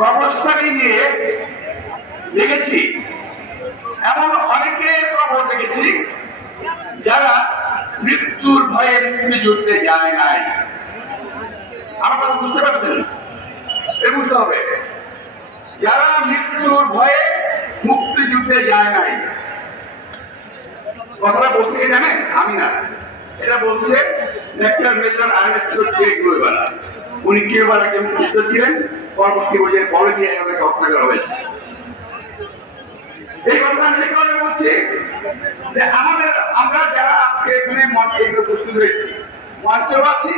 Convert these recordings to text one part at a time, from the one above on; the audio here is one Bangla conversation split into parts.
কবরস্থানে নিয়ে দেখেছি এমন অনেকে কবর দেখেছি যারা মৃত্যুর ভয়ে মুক্তিযুদ্ধে যায় নাই। আমার কথা বুঝতে পারছেন? বুঝতে হবে, যারা মৃত্যুর ভয়ে মুক্তিযুদ্ধে যায় নাই। কথাটা বলছে কে জানেন? আমি না, এটা বলছে lieutenant major Ernest Che Guevara. উনি কিউবারাকে মুক্তিযুদ্ধ ছিলেন, পরবর্তী পর্যায়ে বলিভিয়া তাকে হত্যা করা হয়েছে। এই কথা আমি কারণে বলছি যে আমরা যারা আজকে এখানে মঞ্চে উপস্থিত হয়েছি, মঞ্চেও আছি,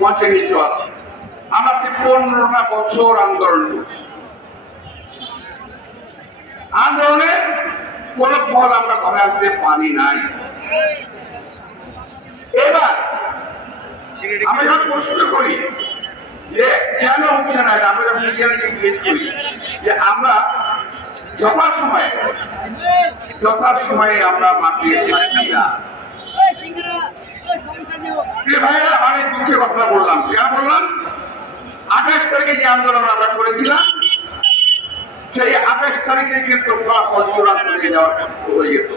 মঞ্চের নিচেও আছি, আমরা 15টা বছর আন্দোলন করছি। আন্দোলনের কোন ফল আমরা ঘরে আনতে পারি নাই। এবার আমরা যখন প্রশ্ন করি যে কেন হচ্ছে না, আমরা যখন মিডিয়াকে জিজ্ঞেস করি যে আমরা যথাসময়ে আমরা মাটিয়ে দিচ্ছি না। ভাইয়েরা, অনেক দুঃখের কথা বললাম। কেন বললাম? 28 তারিখে যে আন্দোলন আমরা করেছিলাম, সেই 28 তারিখে কিন্তু ফলাফল চূড়ান্ত হয়ে যাওয়ার হয়ে যেত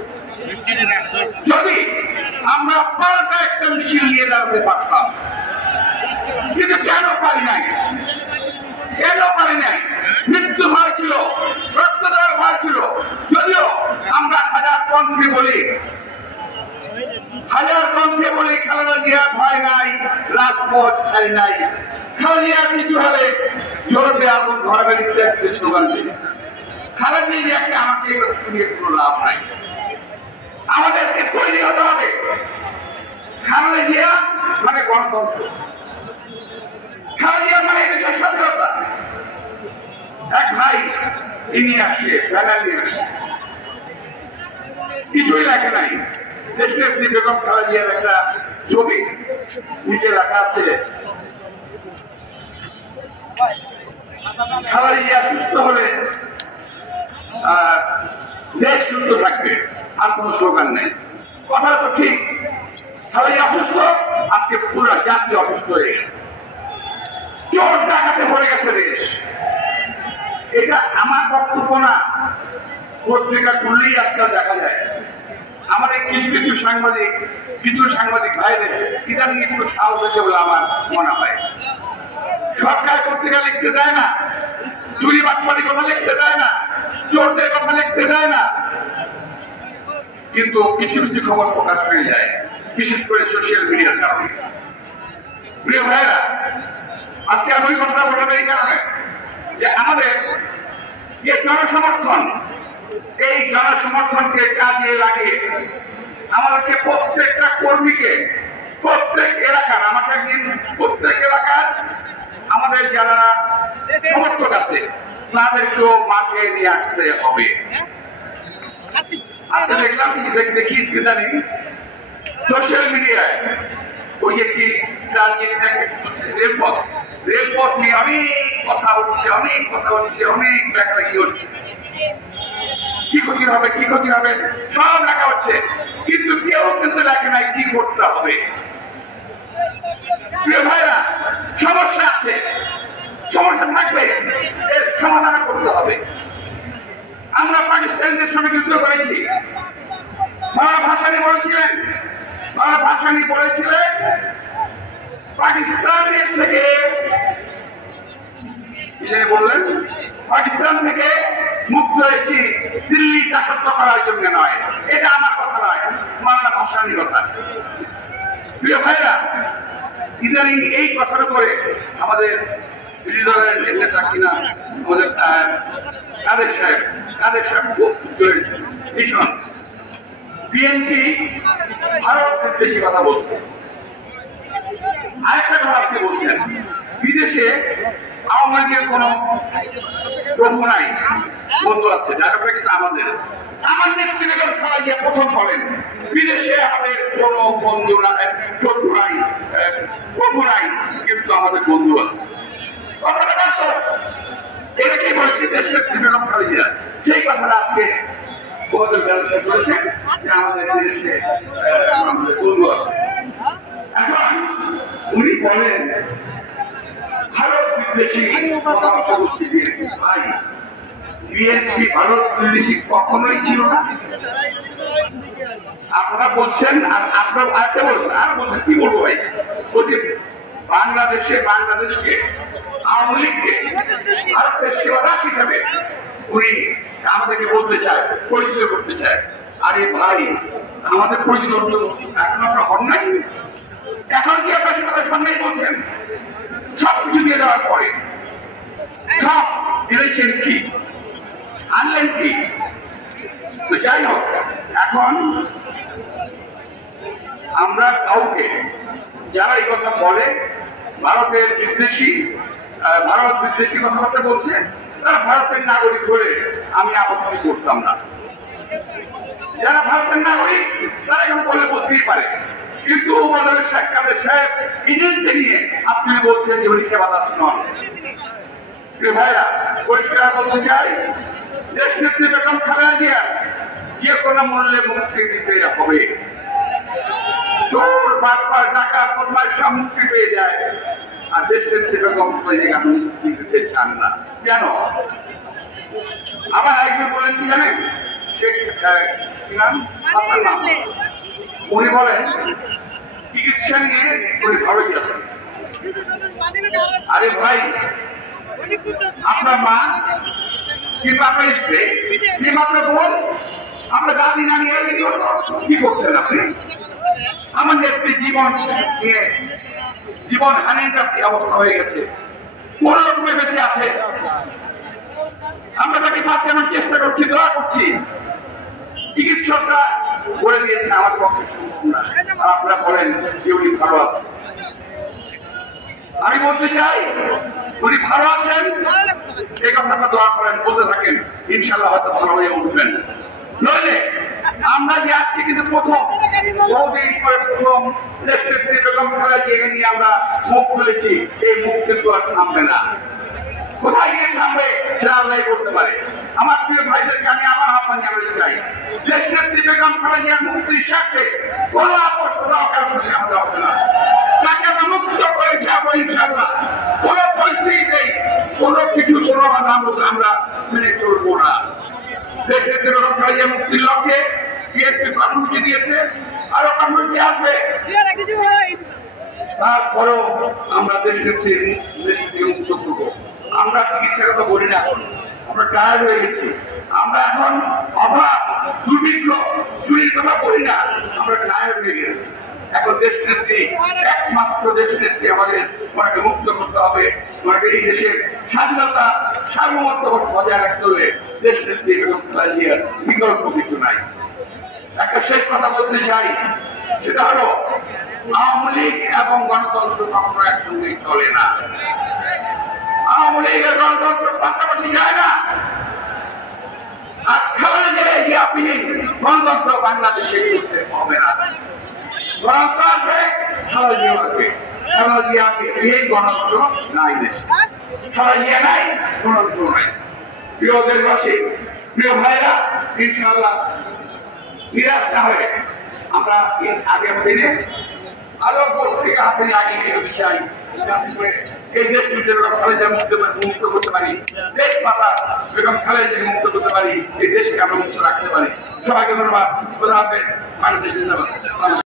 যদি আমরা পাল্টা একটা মিছিল নিয়ে দাঁড়াতে পারতাম। কিন্তু কেন পারি নাই? মৃত্যু ভয় ছিল, রক্ত দেওয়ার ভয় ছিল। যদিও আমরা হাজার কণ্ঠে বলি খালেদা জিয়ার ভয় নাই, রাজপথ ছাড়ি নাই। খালেদা জিয়ার কিছু হলে জ্বলবে আগুন, ঘরে বেরিয়ে একটা স্লোগান দিই। খালেদা জিয়াকে আমাকে শুনিয়ে কোনো লাভ নাই। আমাদেরকে তৈরি হতে হবে। খালেদা জিয়া মানে গণতন্ত্র, খালেদা জিয়া মানে এদেশের স্বাধীনতা। এক ভাই তিনি আসছে, ব্যানার নিয়ে আসছে, কিছুই লেখে নাই। দেশনেত্রী বেগম খালেদা জিয়ার একটা ছবি নিচে রাখা আছে। খালেদা জিয়া সুস্থ হলে দেশ সুস্থ থাকবে, আর কোন স্লোগান নেই। কথা তো ঠিক, খালেদা জিয়া অসুস্থ, আজকে পুরো জাতি অসুস্থ হয়ে গেছে, চোর ডাকাতে পড়ে গেছে দেশ। এটা আমার বক্তব্য না, পত্রিকা খুললেই আজকাল দেখা যায়। আমাদের কিছু সাংবাদিক ভাইদের ইদানিং একটু সাহস হয়েছে বলে আমার মনে হয়। সরকার পত্রিকা লিখতে দেয় না, চুরি বাটপাড়ির কথা লিখতে দেয় না, চোরদের কথা লিখতে দেয় না, কিন্তু কিছু খবর প্রকাশ হয়ে যায়, বিশেষ করে সোশ্যাল মিডিয়ার কারণে। প্রিয় ভাইরা, আজকে আমি ওই কথা বলবো এই কারণে যে আমাদের যে জনসমর্থন, এই জনসমর্থনকে কাজে লাগিয়ে আমাদেরকে প্রত্যেকটা কর্মীকে, প্রত্যেক এলাকার, প্রত্যেক এলাকার আমাদের যারা সমর্থক আছে তাদেরকেও মাঠে নিয়ে আসতে হবে। আজকে দেখলাম, দেখি জানি সোশ্যাল মিডিয়ায় ওই যে কি রেলপথ নিয়ে অনেক কথা হচ্ছে, অনেক লেখালেখি হচ্ছে। কি ক্ষতি হবে সব লেখা হচ্ছে, কিন্তু কেউ কিন্তু লেখে নাই কি করতে হবে। প্রিয় ভাইরা, সমস্যা আছে, সমস্যা থাকবে, এর সমাধান করতে হবে। আমরা পাকিস্তানিদের সঙ্গে যুদ্ধ করেছি। ভাসানী বলেছিলেন পাকিস্তানের থেকে, বললেন পাকিস্তান থেকে মুক্ত হয়েছি দিল্লি দাসত্ব করার জন্য নয়। এটা আমার কথা নয়, মাওলানা ভাসানীর কথা। প্রিয় ভাইরা, ইদানিং এই কথার উপরে আমাদের বিরোধী দলের নেতা কিনা আমাদের কাদের সাহেব খুব ভীষণ বিএনপি ভারত বেশি কথা বলছে। আরেকটা কথা আজকে বলছেন, বিদেশে আওয়ামী লীগের কোন প্রভু নাই, বন্ধু আছে, যার উপরে কিন্তু আমার নেত্রী বেগম খালেদা জিয়া প্রথম বলেন বিদেশে আমাদের কোন বন্ধু নাই, শত্রু নাই, প্রভু নাই, কিন্তু আমাদের বন্ধু আছে। কথাটা বাস্তব, এটাকেই বলেছি দেশনেত্রী বেগম খালেদা জিয়া। সেই কথাটা আজকে আমাদের ব্যবসা করেছেন যে আমাদের দেশে আমাদের বন্ধু আছে। এখন উনি বলেন ভারত বিদ্বেষী ভাই, বিএনপি ভারত বিদ্বেষী কখনোই ছিল না। আপনারা বলছেন, আর আপনার আরেকটা বলছেন, আর বলছেন কি বলবো ভাই, বলছে বাংলাদেশকে আওয়ামী লীগকে ভারতের সেবাদাস হিসাবে উনি আমাদেরকে বলতে চায়, পরিচিত করতে চায়। আরে ভাই, আমাদের পরিচিত এখন আপনার হন নাই, এখন কি আপনার সেবাদাস সামনেই বলছেন? সবকিছু দিয়ে দেওয়ার পরে সব দিয়েছেন কি, আনলেন কি? তো যাই হোক, এখন আমরা কাউকে যারা এই কথা বলে ভারতের বিদ্বেষী, ভারত বিদ্বেষী কথাবার্তা বলছে, তারা ভারতের নাগরিক হলে আমি আপত্তি করতাম না। যারা ভারতের নাগরিক তারা এখন বলে বলতেই পারে, কিন্তু কাদের সাহেব এজেন্সি নিয়ে আপনি বলছেন যে উনি সেবাদাস নন। ভাইরা, পরিষ্কার বলতে চাই, দেশ নেত্রী বেগম খালেদা জিয়া যে কোনো মূল্যে মুক্তি দিতে হবে। চোর বাটপার টাকা বদমাশ সব মুক্তি পেয়ে যায়, আর দেশ নেত্রী বেগম খালেদা মুক্তি দিতে চান না কেন? আবার একজন বলেন কি জানেন, উনি বলেন চিকিৎসা নিয়ে উনি ভারতে আছেন। আরে ভাই, আপনার মা কিংবা আপনার স্ত্রী কিংবা আপনার বোন, আপনার দাদি নানি কি করছেন আপনি? আমার নেত্রী জীবন হানির কাছে অবস্থা হয়ে গেছে, কোন রকমে বেঁচে আছে। আমরা তাকে বাঁচানোর চেষ্টা করছি, দোয়া করছি। চিকিৎসকরা বলে দিয়েছে আমাদের পক্ষে সম্ভব না, আর আপনারা বলেন যে উনি ভালো আছে। আমি বলতে চাই, উনি ভালো আছেন, এই কথা আপনারা দোয়া করেন, বলতে থাকেন, ইনশাল্লাহ হয়তো ভালো হয়ে উঠবেন। নইলে আমরা যে আজকে কিন্তু প্রথম বহুদিন পরে প্রথম বেগম খালেদা জিয়াকে নিয়ে আমরা মুখ খুলেছি, এই মুখ কিন্তু আর থামবে না। কোথায় গিয়ে থামবে সেটা আল্লাহ করতে পারে। আমার প্রিয় ভাইদেরকে আমি আমার আহ্বান জানাতে চাই, দেশ নেত্রী বেগম খালেদা জিয়ার মুক্তির স্বার্থে কোনো আপোষ আমাদের হবে না। তাকে আমরা মুক্ত করে যাবো ইনশাল্লাহ। কোন পরিস্থিতিতেই কোনো কিছু কোনো বাধা আমরা মেনে চলবো না। দেশ নেত্রী বেগম খালেদা জিয়া মুক্তির লক্ষ্যে বিএনপি কর্মসূচি দিয়েছে, আরো কর্মসূচি আসবে। তারপরেও আমরা দেশ নেত্রী মুক্ত করবো। আমরা চিকিৎসার কথা বলি না, এখন আমরা টায়ার্ড হয়ে গেছি। আমরা এখন অভাব, দুর্ভিক্ষ, চুরির কথা বলি না, আমরা টায়ার্ড হয়ে গেছি। এখন দেশ নেত্রী, একমাত্র দেশ নেত্রী আমাদের ওনাকে মুক্ত করতে হবে। ওনাকে এই দেশের স্বাধীনতা সার্বভৌমত্ব বজায় রাখতে হবে। দেশ নেত্রী বেগম খালেদা জিয়ার বিকল্প কিছু নাই। একটা শেষ কথা বলতে চাই, সেটা হলো আওয়ামী লীগ এবং গণতন্ত্র কখনো একসঙ্গে চলে না। আওয়ামী লীগের গণতন্ত্র পাশাপাশি যায় না। আর খালেদা জিয়া আপনি গণতন্ত্র বাংলাদেশে করতে হবে না। গণতন্ত্র আসবে, খালেদা জিয়া আসবে। খালেদা জিয়াকে এই গণতন্ত্র নাই দেশে, খালেদা জিয়া নাই, গণতন্ত্র নাই। প্রিয় দেশবাসী, প্রিয় ভাইরা, ইনশাআল্লাহ নিরাশ না হয়ে আমরা আগামী দিনে আরো থেকে হাতে লাগিয়ে বিষয় এই দেশ বেগম খালেদা মুক্ত করতে পারি, দেশ মাতা বেগম খালেদা মুক্ত করতে পারি, এই দেশকে আমরা মুক্ত রাখতে পারি। সবাইকে ধন্যবাদ। খোদা হাফেজ। বাংলাদেশ জিন্দাবাদ।